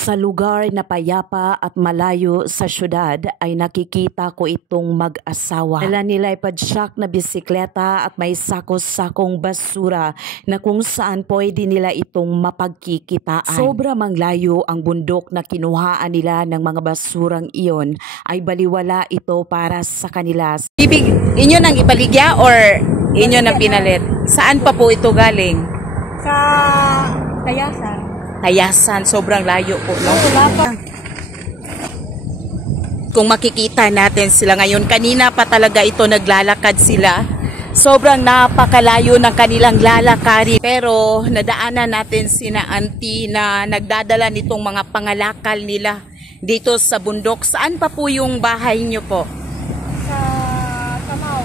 Sa lugar na payapa at malayo sa syudad ay nakikita ko itong mag-asawa. Dala nila ay padyak na bisikleta at may sakos-sakong basura na kung saan pwede nila itong mapagkikitaan. Sobra mang layo ang bundok na kinuhaan nila ng mga basurang iyon ay baliwala ito para sa kanila. Inyo nang ipaligya or inyo nang pinalit? Saan pa po ito galing? Sa Tayasan. Tayasan, sobrang layo po, no? Kung makikita natin sila ngayon, kanina pa talaga ito naglalakad sila. Sobrang napakalayo ng kanilang lalakarin. Pero nadaanan natin sina auntie na nagdadala nitong mga pangalakal nila dito sa bundok. Saan pa po yung bahay nyo po? Sa Tamaw.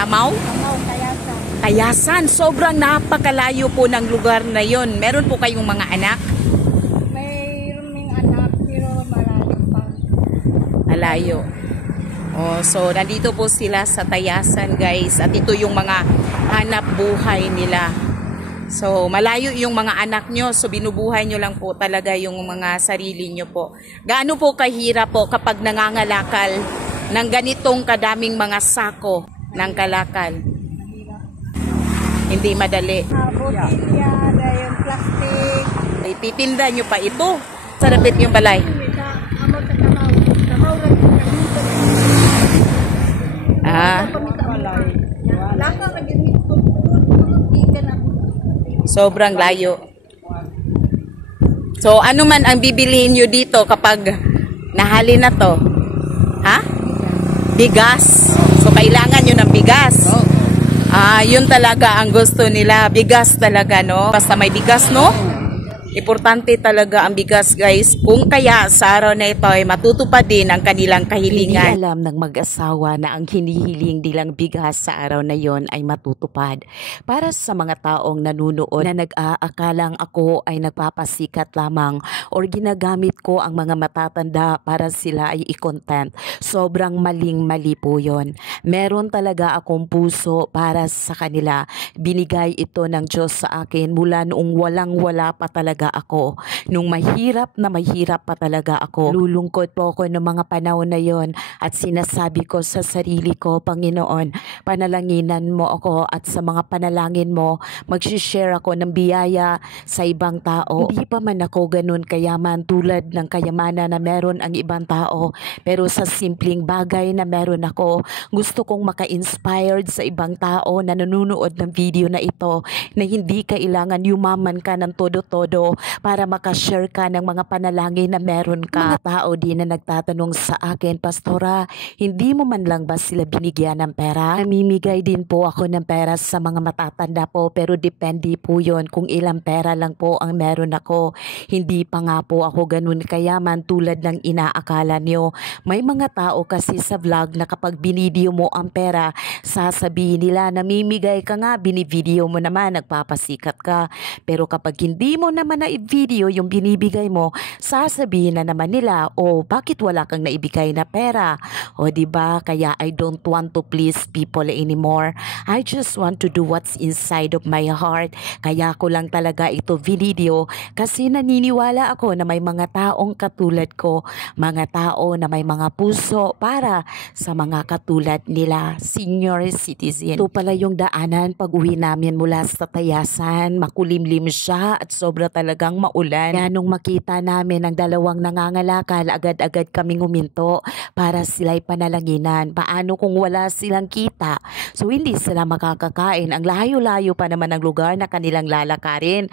Tamaw? Tamaw, Tayasan. Tayasan, sobrang napakalayo po ng lugar na yon. Meron po kayong mga anak? Mayroong anak, pero malayo pa. Malayo. Oh, so nandito po sila sa Tayasan, guys. At ito yung mga hanap buhay nila. So malayo yung mga anak nyo. So binubuhay nyo lang po talaga yung mga sarili nyo po. Gaano po kahirap po kapag nangangalakal ng ganitong kadaming mga sako ng kalakal? Hindi madali. Botilya, yung plastic. Ititinda nyo pa ito. Sarapit yung balay. Amo sa Tamaw. Tamaw rin. Ah. Laka ka din ito. Sobrang layo. So, ano man ang bibilihin nyo dito kapag nahali na to? Ha? Bigas. So, kailangan nyo ng bigas. Yun talaga ang gusto nila. Bigas talaga, no? Basta may bigas, no? Importante talaga ang bigas, guys. Kung kaya sa araw na ito ay matutupad din ang kanilang kahilingan. Hindi alam ng mag-asawa na ang hinihiling nilang bigas sa araw na yon ay matutupad. Para sa mga taong nanunood na nag-aakalang ako ay nagpapasikat lamang or ginagamit ko ang mga matatanda para sila ay i-content. Sobrang maling-mali po yon. Meron talaga akong puso para sa kanila. Binigay ito ng Diyos sa akin mula noong walang-wala pa talaga ako. Nung mahirap pa talaga ako. Lulungkot po ako ng mga panahon na yon at sinasabi ko sa sarili ko, Panginoon, panalanginan mo ako at sa mga panalangin mo, mag-share ako ng biyaya sa ibang tao. Hindi pa man ako ganun kayaman tulad ng kayamanan na meron ang ibang tao, pero sa simpleng bagay na meron ako, gusto kong maka-inspired sa ibang tao na nanonood ng video na ito na hindi kailangan yumaman ka ng todo-todo para makashare ka ng mga panalangin na meron ka. Mga tao din na nagtatanong sa akin, Pastora, hindi mo man lang ba sila binigyan ng pera? Namimigay din po ako ng pera sa mga matatanda po, pero depende po yon kung ilang pera lang po ang meron ako. Hindi pa nga po ako ganun kayaman tulad ng inaakala nyo. May mga tao kasi sa vlog na kapag binivideo mo ang pera, sasabihin nila, namimigay ka nga, binivideo mo naman, nagpapasikat ka. Pero kapag hindi mo naman na i-video yung binibigay mo, sasabihin na naman nila, bakit wala kang naibigay na pera? Diba? Kaya I don't want to please people anymore. I just want to do what's inside of my heart. Kaya ko lang talaga ito video kasi naniniwala ako na may mga taong katulad ko, mga tao na may mga puso para sa mga katulad nila, senior citizen. Ito pala yung daanan pag uwi namin mula sa Tayasan. Makulimlim siya at sobra talagang maulan. Kaya nung makita namin ang dalawang nangangalakal, agad-agad kaming huminto para sila'y panalanginan. Paano kung wala silang kita? So hindi sila makakakain. Ang layo-layo pa naman ang lugar na kanilang lalakarin.